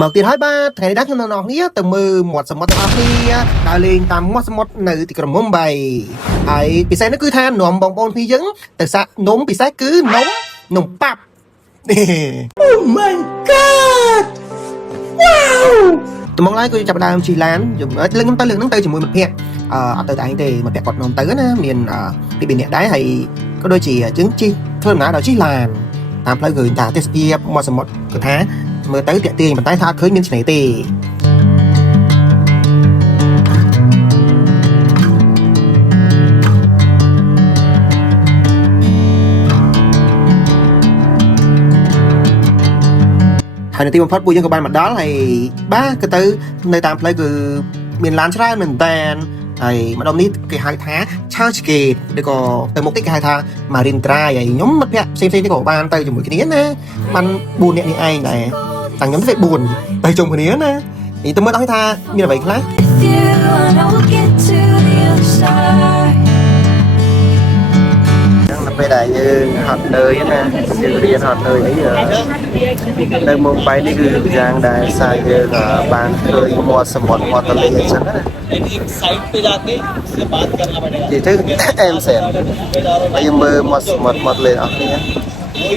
មកទៀតហើយបាទថ្ងៃនេះខ្ញុំនៅនរគ្នាទៅមើលមាត់សមុទ្រទាំងអស់គ្នាដើរលេងតាមមាត់សមុទ្រនៅទីក្រុងមុំបៃហើយពិសេសនោះគឺថានាំបងប្អូនគ្នាយើងទៅសាកនំពិសេសគឺនំប៉ាប់ Oh my god wow តំងឡើយគឺចាប់ដើមជិះឡានលើកខ្ញុំទៅលើកហ្នឹងទៅជាមួយមិត្តភ័ក្តិអត់ទៅតែឯងទេមិត្តភ័ក្តិគាត់នាំទៅណាមានពី2នាក់ដែរហើយក៏ដូចជាយើងជិះធ្វើដំណើរដល់ជិះឡានតាមផ្លូវគឺថាទេសភាពមាត់សមុទ្រគឺថាមើលទៅតាក់ទាញប៉ុន្តែថាអត់ឃើញមានឆ្នេរទេហើយនៅទីបំផុតពួកយើងក៏បានមកដល់ហើយបាទក៏ទៅនៅតាមផ្លូវគឺមានឡានច្រើនមែនតើហើយម្ដងនេះគេហៅថាឆើឆ្កេតឬក៏ទៅមុខនេះគេហៅថា Marine Drive ហើយខ្ញុំមិត្តភក្តិផ្សេងៗនេះក៏បានទៅជាមួយគ្នាណាបាន4នាក់នេះឯងដែរតាំងខ្ញុំទៅ4ទៅជុំគ្នាណានេះទៅមើលឲ្យថាមានអ្វីខ្លះពេលដែលយើងហត់នឿយណាយើងរៀនហត់នឿយអីនៅមុំបៃនេះគឺយ៉ាងដែលសារយើងបានឃើញមាត់សមុទ្រមាត់ទន្លេអញ្ចឹងណាसाइड पे जाके इससे बात करना पड़ेगा जी ठीक एम से भाई हम मत ले आते हैं ओके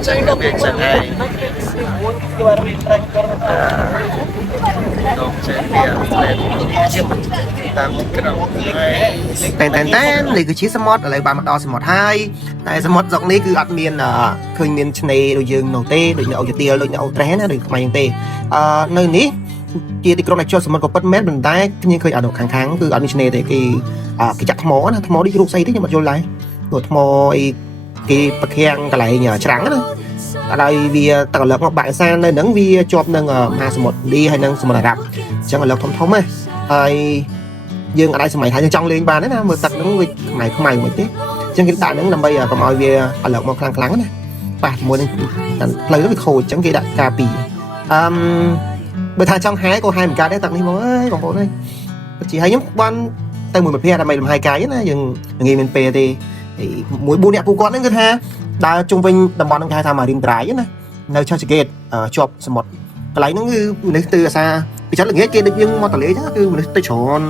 चाहिए भी अच्छा हैតែនេះគឺជាសមុទ្រឥឡូវបានមកដល់សមុទ្រហើយតែសមុទ្រស្រុកនេះគឺអត់មានឃើញមានឆ្នេរដូចយើងនោះទេដូចនៅអូយ៉ាទៀលដូចនៅអូត្រេសណាដូចខ្មែរយើងទេនៅនេះជាទីក្រុងដែលជាប់សមុទ្រក៏ពិតមែនប៉ុន្តែខ្ញុំឃើញអត់ខាងគឺអត់មានឆ្នេរទេគេចាក់ថ្មណាថ្មនេះរូបស្អីទេខ្ញុំអត់យល់ដែរនោះថ្មអីគេប្រខាំងកន្លែងច្រាំងណាហើយវាទឹកកលឹកមកបាក់សាននៅហ្នឹងវាជាប់នឹងមហាសមុទ្រលីហើយនឹងសមុទ្រអារ៉ាប់អញ្ចឹងកលឹកធំណាហើយយើងអត់ដែរសម័យថាយើងចង់លេងបានទេណាមើលទឹកហ្នឹងវាខ្មៅមិនទេអញ្ចឹងគេដាក់ហ្នឹងដើម្បីកុំឲ្យវាកលឹកមកខ្លាំងណាប៉ះជាមួយនឹងផ្លូវហ្នឹងវាខូចអញ្ចឹងគេដាក់ការពីបើថាចង់ហែក៏ហែមិនកើតដែរទឹកនេះមកអើយបងប្អូនអើយជាហើយខ្ញុំបានទៅមួយមិត្តភ័ក្តិដើម្បីលំហែកាយណាយើងងាយមានពេលទេមួយ4នាក់ពួកគាត់ហ្នឹងគឺថាដើរជុំវិញតំបន់ហ្នឹងគេហៅថា Marine Drive ណានៅឆើឆ្កេតជាប់សមុទ្រកន្លែងហ្នឹងគឺមនុស្សទៅអាសាពីច្រើនល្ងាចគេដូចយើងមកទន្លេចឹងគឺមនុស្សទៅច្រើន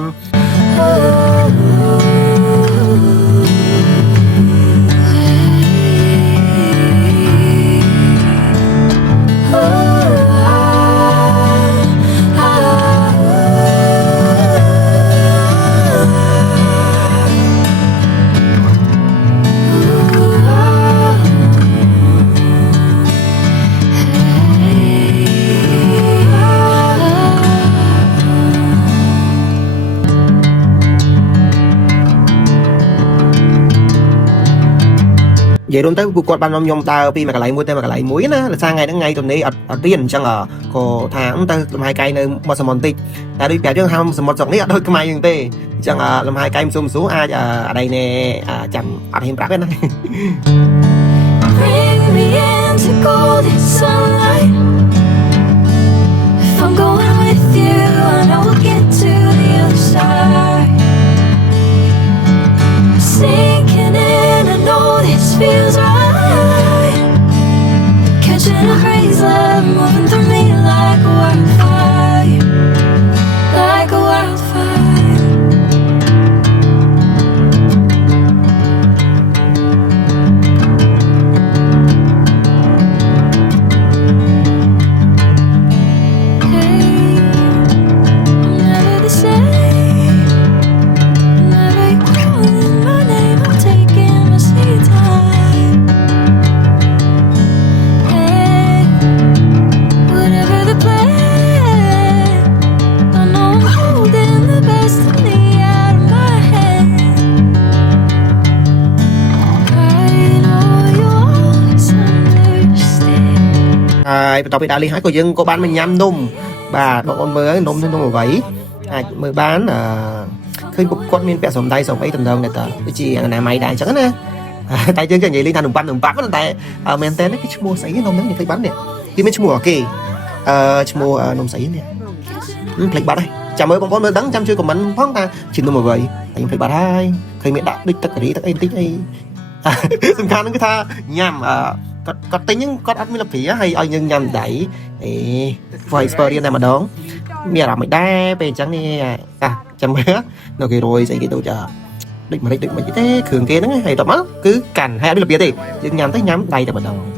និយាយរួមទៅពួកគាត់បានខ្ញុំដើរពីមួយកន្លែងមួយទៅមួយកន្លែងមួយណាលសាថ្ងៃហ្នឹងថ្ងៃទន្លេអត់រៀនអញ្ចឹងក៏ថាទៅលំហែកាយនៅមាត់សមុទ្របន្តិចតែដូចប្រាប់យើងថាសមុទ្រស្រុកនេះអត់ដូចខ្មែរយើងទេអញ្ចឹងលំហែកាយមិនស៊ូអាចអត់ឯណែចាំអត់ហ៊ានប្រាប់ទេណា Bring me into golden sunlight If I'm going with you I know we'll get to the other side Sinking in I know this feels right Catching a crazy love moving through me like a wildfire Like a wildfireហើយបន្ទាប់ពីដើរលេងហើយក៏យើងក៏បានមកញ៉ាំនំបាទបងប្អូនមើលនំអ្វីអាចមើលបានឃើញពួកគាត់មានពាក់សម្ដីសំអីតំណងតែដូចជាអនាម័យដែរអញ្ចឹងណាតែយើងនិយាយលេងថានំប៉ាប់តែមែនតើគេឈ្មោះស្អីនំហ្នឹងនិយាយបាននេះគេមានឈ្មោះគេឈ្មោះនំស្អីនេះភ្លេចបាត់ហើយចាំមើលបងប្អូនមើលដឹងចាំជួយខមមិនផងថាជានំអ្វីតែខ្ញុំភ្លេចបាត់ហើយឃើញមានដាក់ដូចទឹកការីទឹកអីបន្តិចអី សំខាន់ហ្នឹងគឺថាញ៉ាំគាត់ទិញហ្នឹងគាត់អត់មានលភីហើយឲ្យយើងញ៉ាំដៃធ្វើ experience តែម្ដងមានអារម្មណ៍មិនដែរពេលអញ្ចឹងនេះចាំមើលនៅគេរយស្អីគេដូចដូចម្រេចដូចមិនទេគ្រឿងគេហ្នឹងហើយតោះមកគឺកាន់ហើយអត់មានរបៀបទេយើងញ៉ាំទៅញ៉ាំដៃតែម្ដង